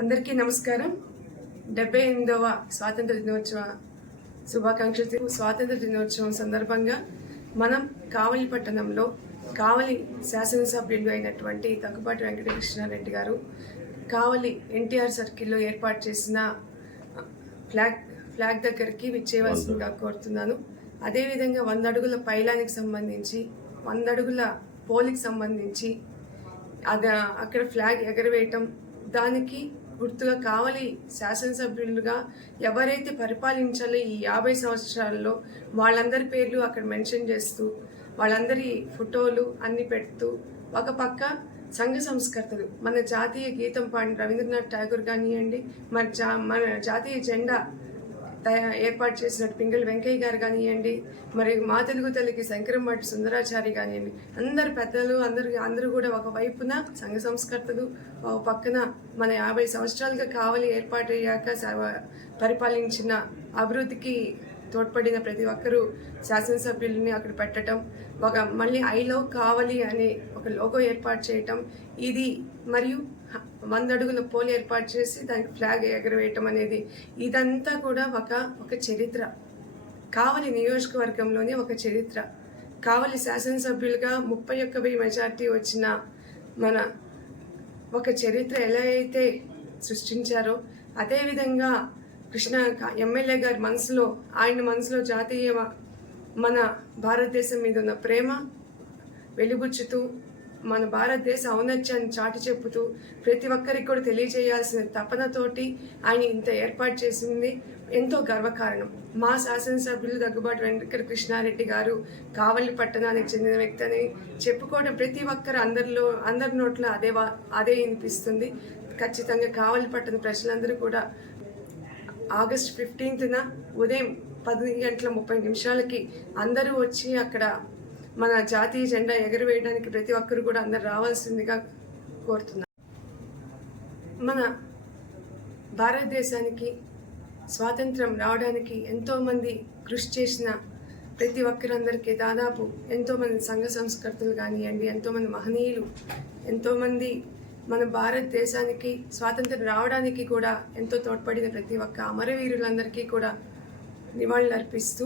అందరికీ నమస్కారం. డెబ్బై ఎనిమిదవ స్వాతంత్ర దినోత్సవ శుభాకాంక్షలు స్వాతంత్ర దినోత్సవం సందర్భంగా మనం కావలి పట్టణంలో కావలి శాసనసభ్యులు అయినటువంటి తగ్గుపాటి వెంకటకృష్ణారెడ్డి గారు కావలి ఎన్టీఆర్ సర్కిల్లో ఏర్పాటు చేసిన ఫ్లాగ్ ఫ్లాగ్ దగ్గరికి విచ్చేయవలసిందిగా కోరుతున్నాను. అదేవిధంగా వంద అడుగుల పైలానికి సంబంధించి వంద అడుగుల పోలికి సంబంధించి అది అక్కడ ఫ్లాగ్ ఎగరవేయటం దానికి గుర్తుగా కావలి శాసనసభ్యులుగా ఎవరైతే పరిపాలించాలో ఈ యాభై సంవత్సరాల్లో వాళ్ళందరి పేర్లు అక్కడ మెన్షన్ చేస్తూ వాళ్ళందరి ఫోటోలు అన్ని పెడుతూ ఒక పక్క సంఘ సంస్కర్తలు మన జాతీయ గీతం పాడిన రవీంద్రనాథ్ ఠాగూర్ కానివ్వండి మన జా మన జాతీయ జెండా ఏర్పాటు చేసినట్టు పింగళి వెంకయ్య గారు కానివ్వండి మరి మా తెలుగు తల్లికి శంకరంబాటి సుందరాచారి కానివ్వండి అందరు పెద్దలు అందరు అందరూ కూడా ఒక వైపున సంఘ సంస్కర్తలు ఒక పక్కన మన యాభై సంవత్సరాలుగా కావలి ఏర్పాటయ్యాక సర్వ- పరిపాలించిన అభివృద్ధికి తోడ్పడిన ప్రతి ఒక్కరూ శాసనసభ్యులని అక్కడ పెట్టడం ఒక మళ్ళీ ఐలో కావాలి అనే ఒక లోగో ఏర్పాటు చేయటం ఇది మరియు వంద అడుగుల పోల్ ఏర్పాటు చేసి దానికి ఫ్లాగ్ ఎగరవేయటం అనేది ఇదంతా కూడా ఒక ఒక చరిత్ర. కావలి నియోజకవర్గంలోనే ఒక చరిత్ర. కావలి శాసనసభ్యులుగా ముప్పై ఒక్క వెయ్యి మెజార్టీ వచ్చిన మన ఒక చరిత్ర ఎలా అయితే సృష్టించారో అదేవిధంగా కృష్ణ ఎమ్మెల్యే గారి మనసులో ఆయన మనసులో జాతీయ మన భారతదేశం మీద ఉన్న ప్రేమ వెలుగుచ్చుతూ మన భారతదేశ ఔన్నత్యాన్ని చాటి చెప్పుతూ ప్రతి ఒక్కరికి కూడా తెలియజేయాల్సిన తపనతోటి ఆయన ఇంత ఏర్పాటు చేసింది ఎంతో గర్వకారణం. మా శాసనసభ్యులు దగ్గుబాటు వెంకట కృష్ణారెడ్డి గారు కావలి పట్టణానికి చెందిన వ్యక్తి అని చెప్పుకోవడం ప్రతి ఒక్కరు అందరిలో అందరి నోట్లో అదే వా- అదే వినిపిస్తుంది. ఖచ్చితంగా కావలి పట్టణ ప్రజలందరూ కూడా ఆగస్ట్ ఫిఫ్టీన్త్న ఉదయం పది గంటల ముప్పై నిమిషాలకి అందరూ వచ్చి అక్కడ మన జాతీయ జెండా ఎగరవేయడానికి ప్రతి ఒక్కరు కూడా అందరు రావాల్సిందిగా కోరుతున్నాను మన భారతదేశానికి స్వాతంత్రం రావడానికి ఎంతోమంది కృషి చేసిన ప్రతి ఒక్కరందరికీ దాదాపు ఎంతోమంది సంఘ సంస్కర్తలు కానివ్వండి ఎంతోమంది మహనీయులు ఎంతోమంది మన భారతదేశానికి స్వాతంత్రం రావడానికి కూడా ఎంతో తోడ్పడిన ప్రతి ఒక్క అమరవీరులందరికీ కూడా నివాళులు అర్పిస్తూ